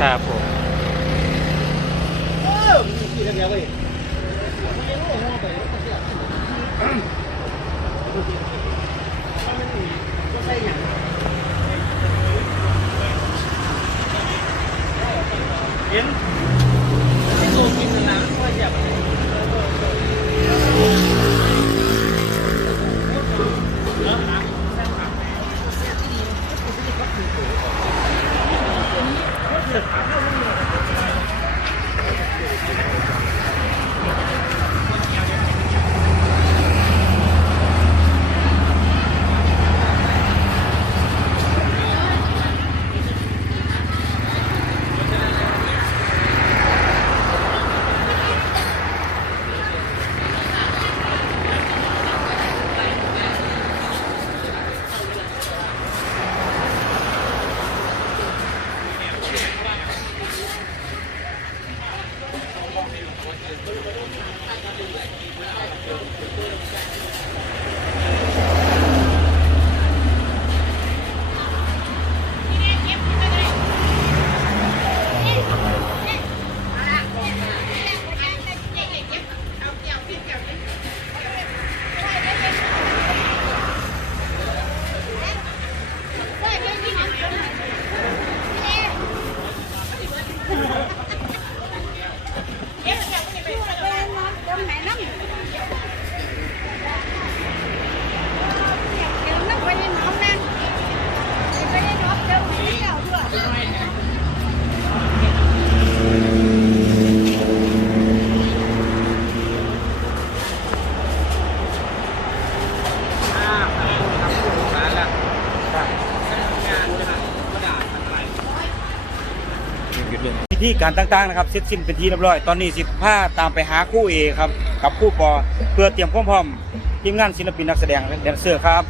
ครับผม พิธีการต่างๆนะครับเสร็จสิ้นเป็นที่เรียบร้อย ตอนนี้สิบห้าตามไปหาคู่เอครับกับคู่ปอเพื่อเตรียมความพร้อมทีมงานศิลปินนักแสดงและแดนเซอร์ครับ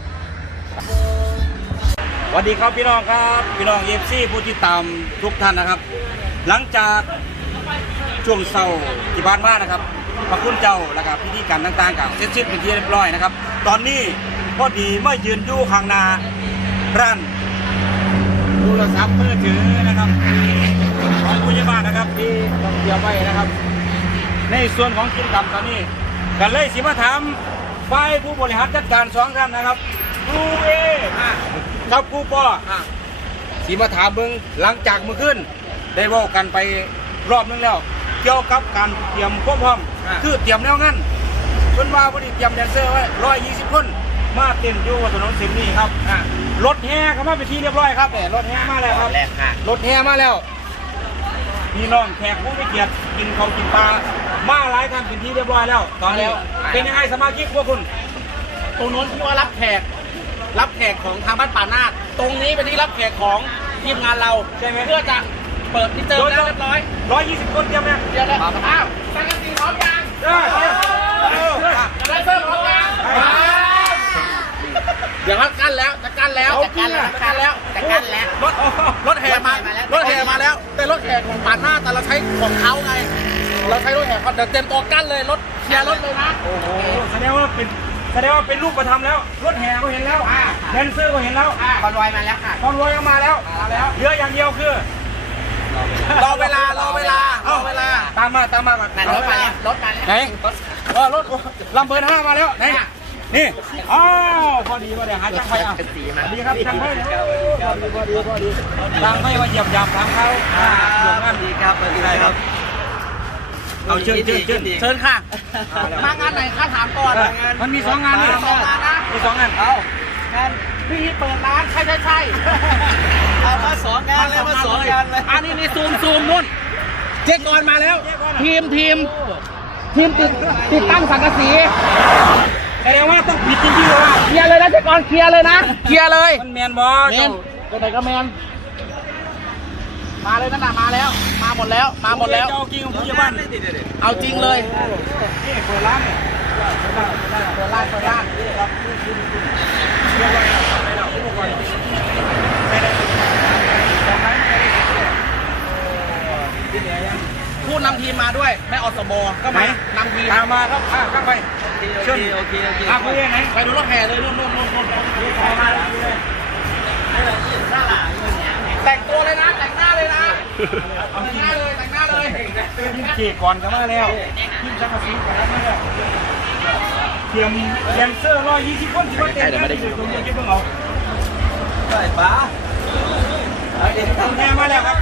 สวัสดีครับพี่น้องครับพี่น้องเอฟซีผู้ที่ตามทุกท่านนะครับ หลังจากช่วงเศร้าที่บ้านมานะครับพระคุณเจ้าแล้วก็พิธีการต่างๆกับเสร็จสิ้นเป็นที่เรียบร้อยนะครับ ตอนนี้พอดีเมื่อยืนอยู่ข้างนาร้านโทรศัพท์มือถือนะครับ ของผู้ใหญ่บ้านนะครับที่ต้องเตรียมไว้นะครับ ในส่วนของกิจกรรมตอนนี้กันเลยสิมาถามฝ่ายผู้บริหารจัดการสองท่านนะครับครูเอกับครูปอสีมาถามเบิ้งหลังจากเมื่อคืนได้เว่ากันไปรอบนึงแล้ว เกี่ยวกับการเตรียมความพร้อม คือเตรียมแนวงั้นเพิ่นว่าพอดีเตรียมแดนเซอร์ไว้ร้อยยี่สิบคนมาเต้นอยู่บนถนนเส้นนี้ครับรถแห่เข้ามาเป็นที่เรียบร้อยครับเนี่ยรถแห่มาแล้วครับแรกค่ะรถแห่มาแล้ว พี่น้องแขกผู้มีเกียรติกินเขาวกินปลามาหลายท่านเป็นที่เรียบร้อยแล้ว ตอนนี้เป็นยังไงสมาชิกพวกคุณ ตรงโน้นที่ว่ารับแขก รับแขกของทางบ้านป่านาคตรงนี้เป็นที่รับแขกของทีมงานเราใช่ไหม เพื่อจะเปิดที่เติมแล้วเรียบร้อยร้อยยี่สิบคนเตรียมไหมเดี๋ยวแล้วอ้าวสังกะสีพร้อมยังเออเออเออไลเซอร์พร้อมยัง เดี๋ยวกั้นแล้วจะกั้นแล้วจะกั้นแล้วจะกั้นแล้วจะกั้นแล้ว รถรถแห่มารถแห่มาแล้ว แต่รถแห่ของป่านาคแต่เราใช้ของเขาไง เราใช้รถแห่เขาเดี๋ยวเต็มตัวกั้นเลยรถเคลียร์รถเลยนะ โอ้โหแสดงว่าเป็นแสดงว่าเป็นรูปประทับแล้ว รถแห่ก็เห็นแล้วแดนเซอร์ก็เห็นแล้วคอนวอยมาแล้วค่ะคอนวอยก็มาแล้วมาแล้วเหลืออย่างเดียวคือรอเวลารอเวลารอเวลาตามมาตามมาก่อนนั่นรถมาแล้วรถมาแล้วไหนเออรถลำเบิร์นห้ามาแล้วไหน นี่อ๋อพอดีพอดีหาจังไฟอะสีสมาวัสดีครับทางไพ่พอดีพอดีพอดีทางไพ่มาเหยียบยามทางเขาอ่าหลวงงานดีครับสวัสดีครับเอาเชิญเชิญเชิญเชิญค่ะมางานไหนข้าถามก่อนมันมีสองงานนี่สองงานนะมีสองงานเอางานพี่เปิดร้านใช่ใช่ใช่เอามาสองงานเลยมาสองงานเลยอันนี้นี่ซูมซูมนู่นเจ๊กรมาแล้ว ทีมทีมทีมติดติดตั้งสังกะสี แสดงว่าต้องผิดจริงๆเลยว่าเคลียร์เลยนะเจ๊กรเคลียร์เลยนะเคลียร์เลยมันแมนบอแมนตัวไหนก็แมนมาเลยนั่นน่ะมาแล้ว มาหมดแล้ว มาหมดแล้วเจ้ากิ้งของผู้ใหญ่บ้านเอาจริงเลยนี่เปิดร้านเนี่ยเปิดร้านเปิดร้านผู้นำทีมมาด้วยแม่อสบก็มานำทีมตามมาครับข้าข้างไป เชิญโอเคโอเคอะคุยยังไงไปดูรถแห่เลยนู่นนู่นนู่นนู่นตามมาแล้วเลยแต่งตัวเลยนะ แต่งหน้าเลยนะทีมเกก่อนกันมาแล้วทีมสังกะสีกันมาแล้วเตรียมแดนเซอร์ร้อยยี่สิบคนที่มาเต้นกันอยู่ตรงนี้เก็บเพิ่งเอาใส่ป๋าสวัสดีครับแม่มาแล้วครับ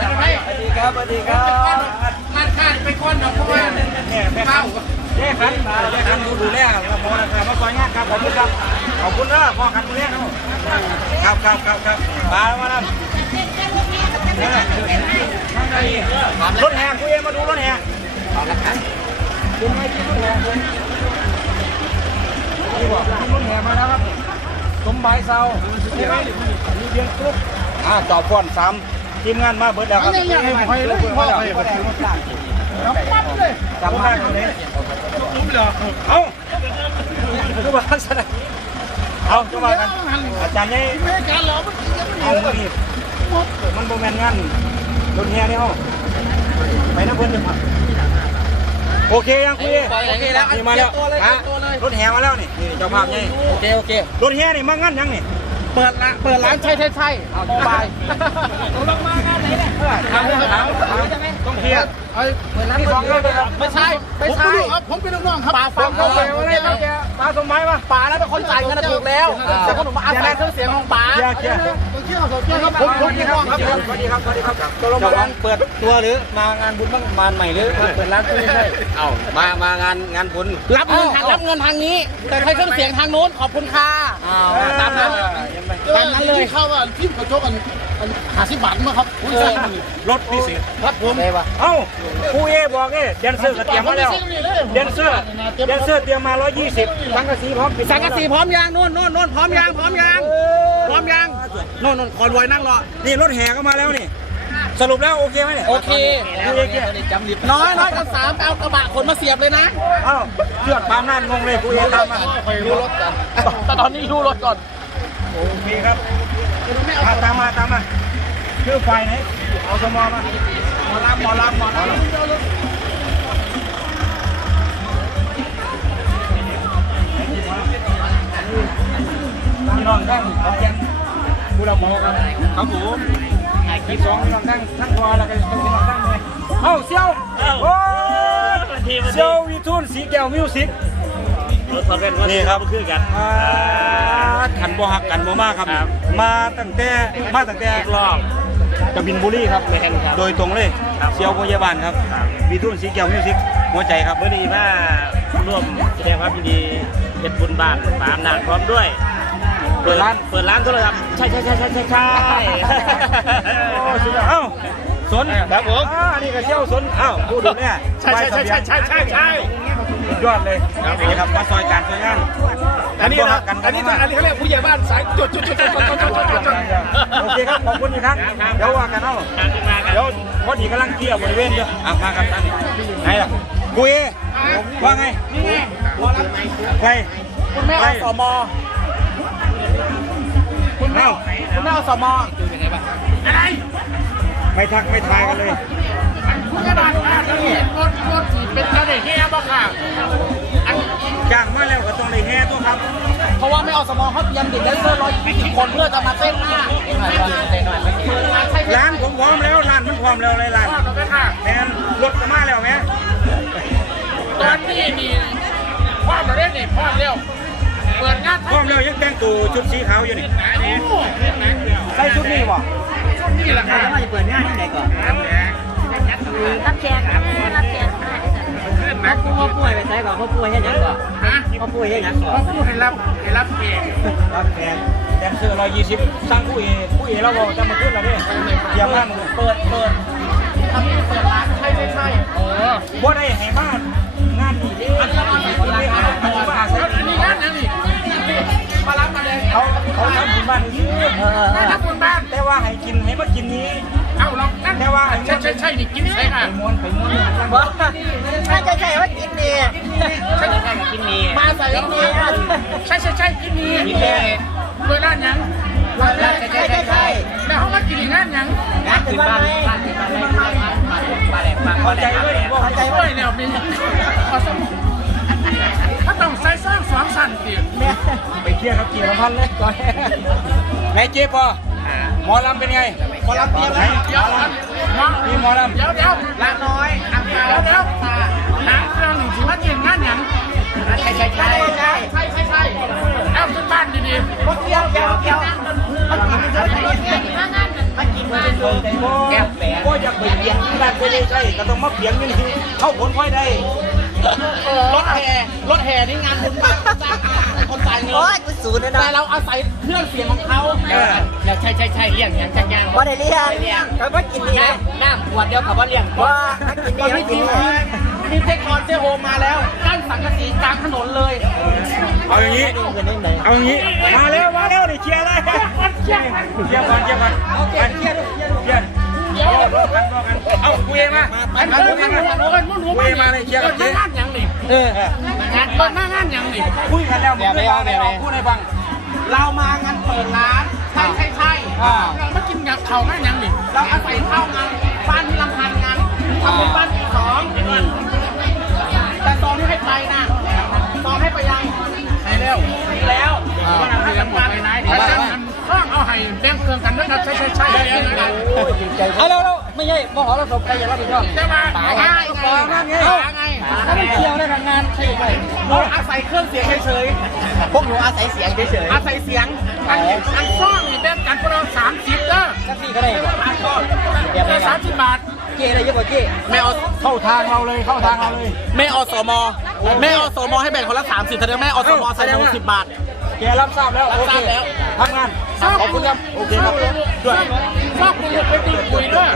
สวัสดีครับสวัสดีครับมันข้าไปก้อนเนาะเพราะว่าแม่แม่ครับ แม่ครับแม่ครับดูดูแลครับพอนะครับมาซอยงานครับขอบคุณครับขอบคุณนะพ่อกันดูแลครับครับครับครับมาแล้วมาแล้วรถแห่คุยมาดูรถแห่คุณไม่คิดรถแห่คุณนี่บอกรถแห่มาแล้วครับสมบายเซามีเบียงกรุ๊ปอ่าต่อพ่อนซ้ำทีมงานมาเบิดแล้วครับไม่อยากให้ไปเลยพ่อไปจำได้คนนี้เอาคือว่าลักษณะเอาจะมากันอาจารย์นี่ไม่การหรอมันเอามือนี่มันโบแมนงานรถเฮียนี่เอาไปนะเพื่อนโอเคยังคุยโอเคแล้วนี่มาแล้วตัวเลยฮะตัวเลยรถแห่มาแล้วนี่นี่เจ้าภาพนี่โอเคโอเครถแห่นี่มางานยังนี่เปิดร้านเปิดร้านใช่ใช่ใช่เอาสบายต้อไห นเนี่ยถาต้องเคลียร์เอ้ยเปิดร้านที่สองไม่ใช่ไม่ใช่ครับผมเป็นลูกน้องครับป๋าฟังเขาเขาเปเลยอะไรเขาแกตาสมหมายปะป๋าแล้วเป็นคนจ่ายเงินถูกแล้วแต่ก็ผมอาศัยเครื่องเสียงของป๋าเคลียร์เคลียร์ผมผมเป็นน้องครับสวัสดีครับสวัสดีครับตกลงมาเปิดตัวหรือมางานบุญบ้างมาใหม่หรือเปิดร้านไม่ใช่เอ้ามามางานงานบุญรับเงินทางรับเงินทางนี้ แต่ใช้เครื่องเสียงทางโน้นขอบคุณค่ะตามนั้นตามนั้นเลยเข้าว่าที่กระจกอัน อันหาสิบบาทมั้งครับอุ้ยใช่รถพิเศษครับผมเอ้าครูเอบอกเอ้แดนเซอร์ก็เตรียมมาแล้วแดนเซอร์แดนเซอร์เตรียมมา120สังกะสีพร้อมสังกะสีพร้อมยางโน่นโน่นโน่นพร้อมยางพร้อมยางพร้อมยางโน่นโน่นคอนวอยนั่งรอนี่รถแห่ก็มาแล้วนี่สรุปแล้วโอเคไหมเนี่ยโอเคครูเอเกียน้อยน้อยกันสามเอากระบะขนมาเสียบเลยนะเอ้าเชือดปามนั่นงงเลยครูเอตามมาดูรถกันแต่ตอนนี้ดูรถก่อนโอเคครับ มาตามมาตามมาชื่อไฟไหนเอาสมอมาหมอลำหมอลำหมอลำพี่น้องทั้งขอนแก่นบุรีรัมย์ครับครับผมที่สองพี่น้องทั้งทั้งพอแล้วก็พี่น้องทั้งเลยเอ้าเซียวโอ้เซียววีทูนสีแก้วมิวสิก นี่ครับคือกันขันบ่หักกันบ่มากครับ มาตั้งแต่มาตั้งแต่รอบกบินบุรีครับโดยตรงเลยเซียวพยาบาลครับวีทุนสีแก้วมิวสิกหัวใจครับ มื่อนี้มาร่วมแสดงความยินดีเป็นบุญบาทปามนาจพร้อมด้วย เปิดร้าน เปิดร้านโทรศัพท์ใช่ใช่ใช่ใช่ใช่ใช่โอ้สุดยอดเอ้าสนครับผม อ่านี่ก็เซียวสนเอ้าผู้ดูเนี่ยใช่ใช่ใช่ใช่ใช่ใช่ใช่สุด ยอดเลยนี่ครับมาซอยการซอยงานอันนี้บ่นะหักกันอันนี้บ่มากอันนี้เขาเรียกผู้ใหญ่บ้านสายจดจดจดจดจดจดจดจดจดโอเคครับขอบคุณอีกครั้งเดี๋ยวว่ากันเนาะเดี๋ยวพอดีกำลังเกี่ยวบริเวณอยู่อะมาครับท่านไหนล่ะกุยว่าไงใครคุณแม่อสมคุณเอ้าคุณแม่อสมไม่ทักไม่ทายกันเลย กระดาษอ่านแล้วเห็นรถรถที่เป็นอะไรแค่บ้างค่ะจ้างมาแล้วก็ต้องได้แห่ตัวครับ เพราะว่าแม่อสมเขาเตรียมเด็กแดนเซอร์ร้อยยี่สิบคนเพื่อจะมาเต้นหน้าเปิดร้านใช่ไหมร้านผมพร้อมแล้วร้านมันพร้อมแล้วเลยร้านแมนรถก็มาแล้วแม่ตอนนี้นี่พร้อมแล้วนี่พร้อมแล้วเปิดงานพร้อมแล้วยังแต่งตัวชุดสีขาวอยู่นี่ใส่ชุดนี้บ่นี่แหละค่ะ รับแขกรับแขกเขาเขาป่วยไปใส่ก่อนเขาป่วยให้ยังก่อนฮะเขาป่วยให้ยังก่อนเขาพูดให้รับให้รับเองรับแขกแดนเซอร์ร้อยยี่สิบสร้างผู้เอกผู้เอกเราบอกจะมาขึ้นแล้วเนี่ยเยี่ยมมากเปิดเปิดทำนี่เปิดร้านใช่ใช่ใช่โอ้บ่ได้ให้มาก ใช่ใช่ใช่นี่กินใช่ค่ะไปม้วนไปม้วนใช่ใช่ใช่ว่ากินดีใช่ใช่กินมีมาใส่กินดีใช่ใช่ใช่กินมีเปิดร้านยังใช่ใช่ใช่ใช่แล้วเขามากินงานยังงานถึงบ้านไหมพอใจด้วยบ่ใจด้วยแล้วมีขอสมถ้าต้องใส่สร้างสองสันติไปเคลียร์ครับเกี่ยวพันเลยก่อนแม่เจ๊ปอ หมอลำเป็นไง หมอลำเตรียมแล้วเดี๋ยวมีหมอลำเดี๋ยวเดี๋ยวละน้อยอังเดี๋ยวเดี๋ยวหางเครื่องหนึ่งสิมาเตียงงานหยังใช่ใช่ใช่ใช่ใช่ใช่ใช่เอาขึ้นบ้านดีๆมาเกี่ยวเกี่ยวเกี่ยวมันกินไม่ได้มันกินมาแก้แผลก็อยากไปเบี่ยงที่บ้านก็ได้ใช่ก็ต้องมาเบี่ยงนี่นี่เข้าผลค่อยได้ รถแห่รถแห่นี่งานบุญมากจ้างคนจ่ายเงินโอ้ยกูศูนย์เลยแต่นะเราอาศัยเครื่องเสียงของเขาๆใช่ใช่ใช่เลี้ยงหยังจังยังว่าได้เลี้ยงเขาว่ากินดีนะน้ำขวดเดียวกับว่าเลี้ยงว่ากินตอนดีนี้กิทีนมดีทีมเทคอนเจโฮมาแล้วกั้นสังกะสีกลางถนนเลยเอาอย่างนี้ เอาอย่างนี้ มาแล้ว มาแล้วนี่เคลียร์ได้เคลียร์เคลียร์ก่อนเคลียร์ก่อนไปเคลียร์เคลียร์ เดี๋ยวรอกันรอกันเอาคุยมาอันนี้มันมันมันมันมันงานยังนี่เอองานเปิดหน้างานยังนี่คุยกันแล้วผมไม่เอาไม่เอาพูดให้ฟัง เรามางานเปิดร้านใช่ใช่ใช่เราไมากินกับเขาวงานยังนี่เราอาศัยเข้างานบ้านที่ลำพันงานทำเป็นบ้านที่สองแต่ซองที่ให้ไปนะซองให้ไปยังไปแล้วแล้วให้ทำงานไปไหน ให้แบ่งเครื่องกันนะครับใช่ใช่ใช่เดี๋ยวเดี๋ยวเดี๋ยวเอาแล้วไม่ใช่มหรสพใครจะรับผิดชอบจะมาตายไงตายไงตาไงถ้าไม่เกี่ยวได้ทางงานใช่ไหมเราอาศัยเครื่องเสียงเฉยๆพวกหนูอาศัยเสียงเฉยๆอาศัยเสียงอันอันซ่องนี่แบ่งกันพวกเราสามสิบเด้อๆสักสี่ก็ได้เดี๋ยวสามสิบบาทเจ๊อะไรเยอะกว่าเจ๊แม่เอาเข้าทางเราเลยเข้าทางเราเลยแม่อสมแม่อสมให้แบ่งคนละ30แต่เดี๋ยวแม่อสมใส่โลสิบบาทแกรับทราบแล้วรับทราบแล้วทำงาน ขอบคุณครับโอเคครับชอบคุณลูกไปคุยด้วย